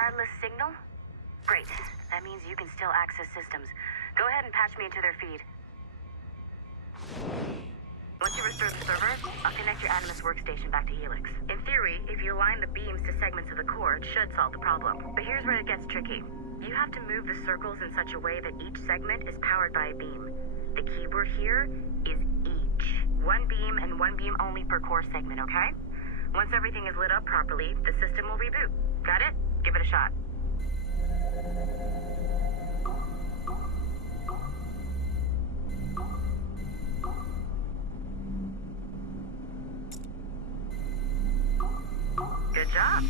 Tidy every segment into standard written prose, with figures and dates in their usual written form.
Wireless signal? Great. That means you can still access systems. Go ahead and patch me into their feed. Once you restore the server, I'll connect your Animus workstation back to Helix. In theory, if you align the beams to segments of the core, it should solve the problem. But here's where it gets tricky. You have to move the circles in such a way that each segment is powered by a beam. The keyword here is each. One beam and one beam only per core segment, okay? Once everything is lit up properly, the system will reboot. Got it? Give it a shot. Good job.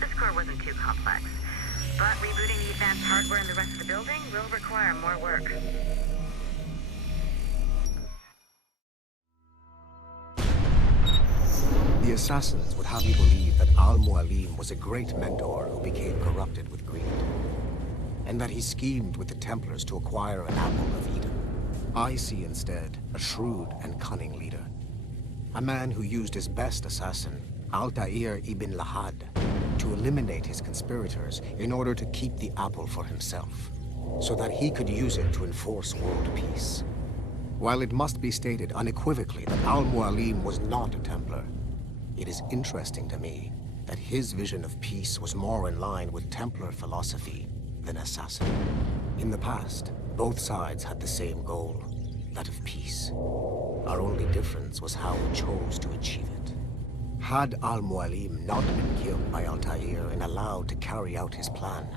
This core wasn't too complex. But rebooting the advanced hardware in the rest of the building will require more work. The assassins would have you believe that Al-Mualim was a great mentor who became corrupted with greed, and that he schemed with the Templars to acquire an apple of Eden. I see instead a shrewd and cunning leader, a man who used his best assassin, Altair ibn Lahad, to eliminate his conspirators in order to keep the apple for himself, so that he could use it to enforce world peace. While it must be stated unequivocally that Al-Mualim was not a Templar, it is interesting to me that his vision of peace was more in line with Templar philosophy than assassin. In the past, both sides had the same goal, that of peace. Our only difference was how we chose to achieve it. Had Al-Mualim not been killed by Altair and allowed to carry out his plan,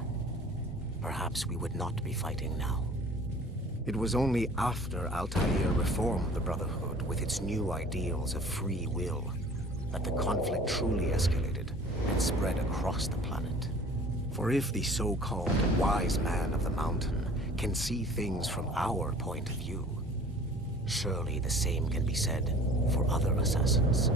perhaps we would not be fighting now. It was only after Altair reformed the Brotherhood with its new ideals of free will that the conflict truly escalated and spread across the planet. For if the so-called wise man of the mountain can see things from our point of view, surely the same can be said for other assassins.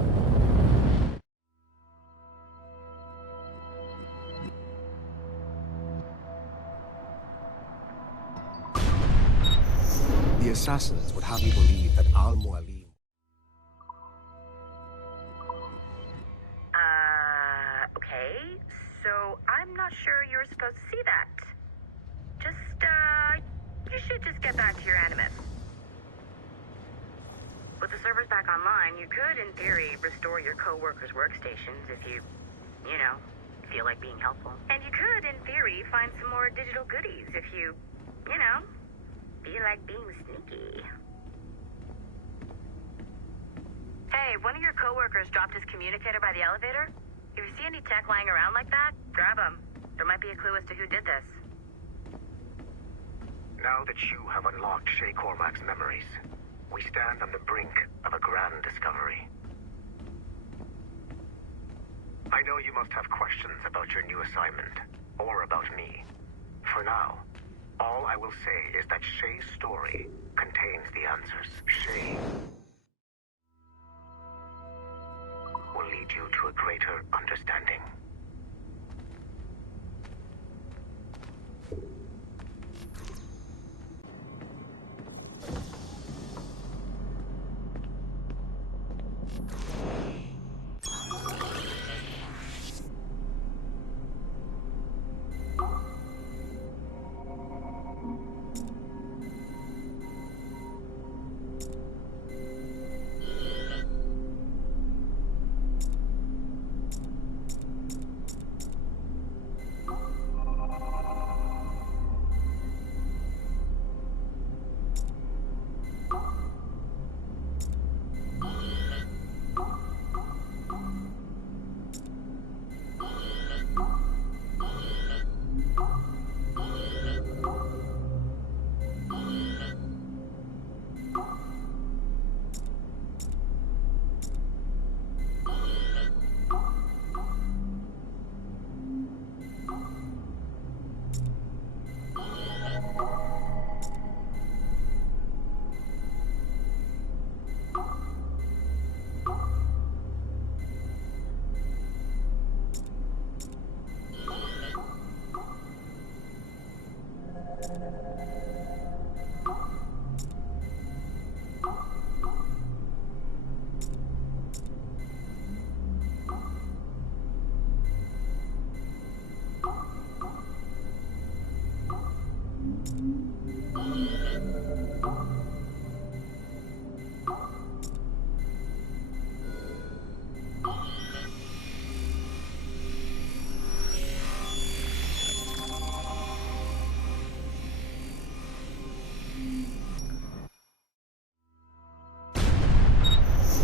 The assassins would have you believe that Al-Mualim... Okay. So, I'm not sure you were supposed to see that. You should just get back to your Animus. With the servers back online, you could, in theory, restore your co-workers' workstations if you feel like being helpful. And you could, in theory, find some more digital goodies if you feel like being sneaky. Hey, one of your co-workers dropped his communicator by the elevator. If you see any tech lying around like that, grab them. There might be a clue as to who did this. Now that you have unlocked Shay Cormac's memories, we stand on the brink of a grand discovery. I know you must have questions about your new assignment, or about me. For now, all I will say is that Shay's story contains the answers. Shay will lead you to a greater understanding.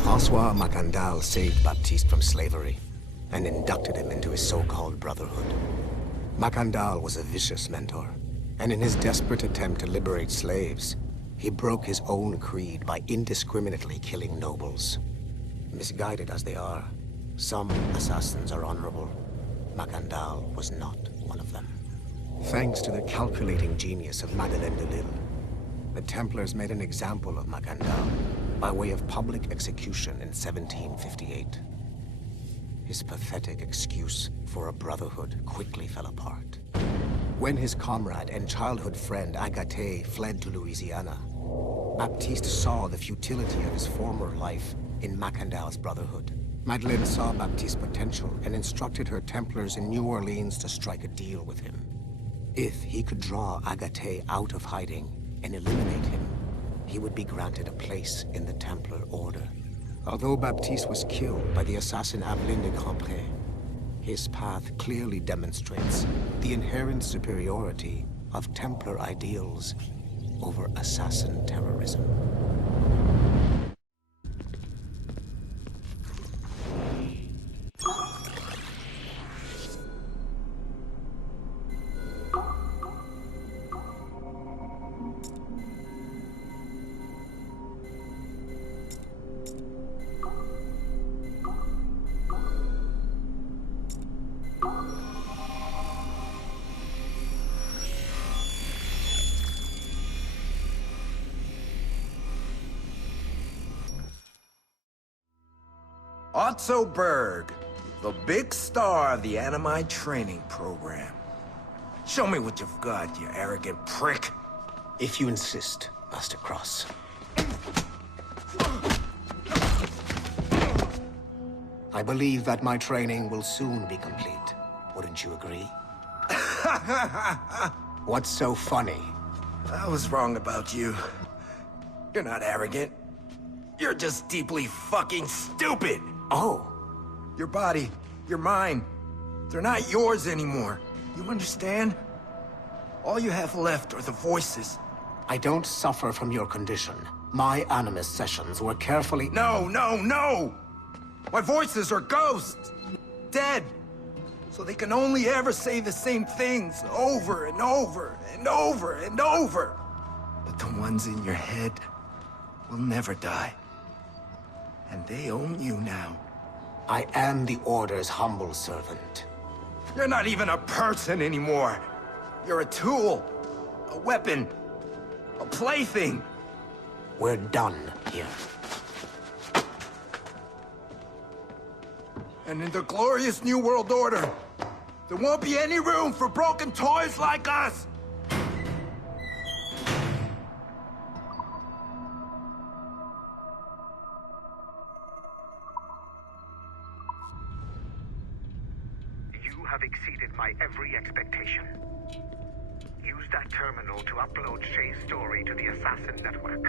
François Macandal saved Baptiste from slavery and inducted him into his so-called brotherhood. Macandal was a vicious mentor, and in his desperate attempt to liberate slaves, he broke his own creed by indiscriminately killing nobles. Misguided as they are, some assassins are honorable. Macandal was not one of them. Thanks to the calculating genius of Madeleine de Lille, the Templars made an example of Macandal by way of public execution in 1758. His pathetic excuse for a brotherhood quickly fell apart. When his comrade and childhood friend Agathe fled to Louisiana, Baptiste saw the futility of his former life in Macandal's brotherhood. Madeleine saw Baptiste's potential and instructed her Templars in New Orleans to strike a deal with him. If he could draw Agathe out of hiding and eliminate him, he would be granted a place in the Templar Order. Although Baptiste was killed by the assassin Aveline de Grandpré, his path clearly demonstrates the inherent superiority of Templar ideals over assassin terrorism. Otto Berg, the big star of the Anime training program. Show me what you've got, you arrogant prick. If you insist, Master Cross. I believe that my training will soon be complete. Wouldn't you agree? What's so funny? I was wrong about you. You're not arrogant. You're just deeply fucking stupid! Oh. Your body, your mind, they're not yours anymore. You understand? All you have left are the voices. I don't suffer from your condition. My Animus sessions were carefully— No, no, no! My voices are ghosts! Dead! So they can only ever say the same things over and over and over and over. But the ones in your head will never die. And they own you now. I am the Order's humble servant. You're not even a person anymore. You're a tool, a weapon, a plaything. We're done here. And in the glorious New World Order, there won't be any room for broken toys like us! You have exceeded my every expectation. Use that terminal to upload Shay's story to the Assassin Network.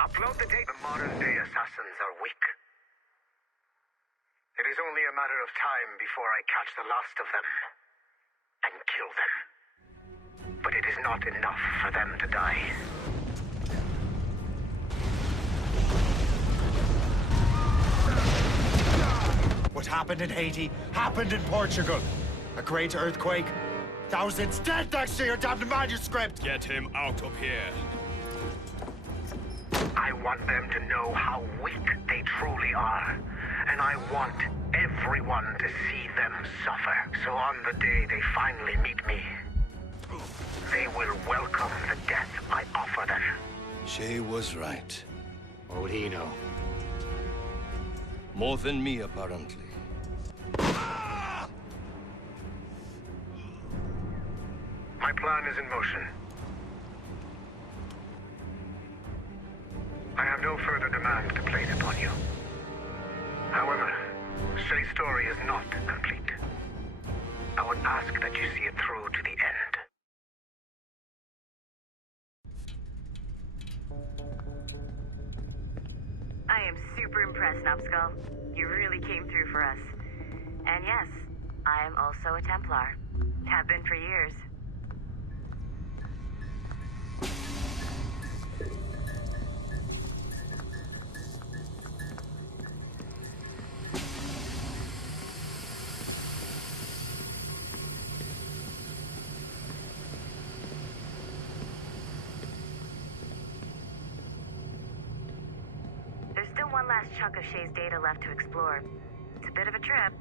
Upload the data. The modern-day assassins are weak. It is only a matter of time before I catch the last of them and kill them. But it is not enough for them to die. What happened in Haiti happened in Portugal. A great earthquake. Thousands dead thanks to your damned manuscript! Get him out of here. I want them to know how weak they truly are. And I want everyone to see them suffer. So on the day they finally meet me, they will welcome the death I offer them. Shay was right. What would he know? More than me, apparently. My plan is in motion. I have no further demands to place upon you. However, Shay's story is not complete. I would ask that you see it through to the end. I am super impressed, Numbskull. You really came through for us. And yes, I am also a Templar. Have been for years. There's still one last chunk of Shay's data left to explore. It's a bit of a trip,